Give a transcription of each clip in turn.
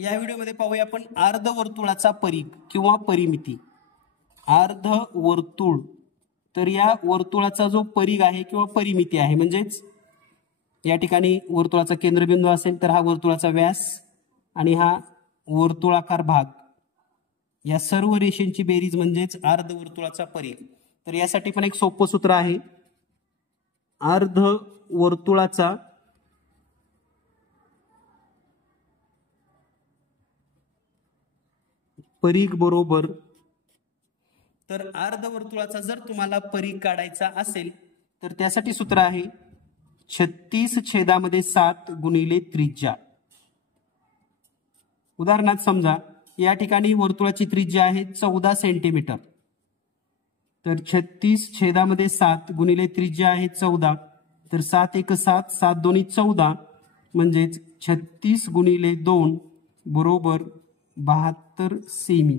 या व्हिडिओमध्ये पाहूया आपण अर्धवर्तुळाचा परिघ किंवा परिमिती. अर्धवर्तुळ, तर या वर्तुळाचा जो परिघ आहे किंवा परिमिती आहे, म्हणजेच या ठिकाणी वर्तुळाचा केंद्रबिंदू असेल तर हा वर्तुळाचा व्यास आणि हा वर्तुळाकार भाग, या सर्व रेषांची बेरीज म्हणजेच अर्धवर्तुळाचा परिघ. तर यासाठी पण एक सोपं सूत्र आहे. अर्धवर्तुळाचा परिघ बरोबर, तर अर्धवर्तुळाचा जर तुम्हाला परिघ काढायचा असेल तर त्यासाठी सूत्र आहे 36/7 गुणिले त्रिज्या. उदाहरणार्थ समजा या ठिकाणी वर्तुळाची त्रिज्या आहे 14 सेंटीमीटर, तर 36/7 गुणिले त्रिज्या आहे 14, तर 7 1 7, 7 2 14, म्हणजेच 36 गुणिले 2 बरोबर 72 सेमी.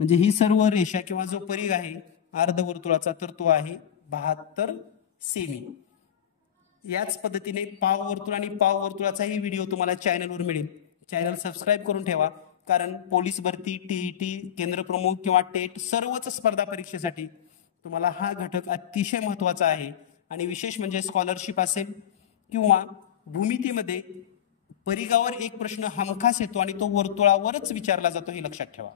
म्हणजे ही सर्व रेषा किंवा जो परिघ आहे अर्धवर्तुळाचा तर तो आहे 72 सेमी. याच पद्धतीने पाववर्तुळ आणि पाववर्तुळाचाही व्हिडिओ तुम्हाला चॅनलवर मिळेल. चॅनल सबस्क्राईब करून ठेवा, कारण पोलीस भरती, टीईटी, केंद्रप्रमुख किंवा टेट सर्वच स्पर्धा परीक्षेसाठी तुम्हाला हा घटक अतिशय महत्त्वाचा आहे. आणि विशेष म्हणजे स्कॉलरशिप असेल किंवा भूमितीमध्ये परिघावर एक प्रश्न हमखास येतो आणि तो वर्तुळावरच विचारला जातो, हे लक्षात ठेवा.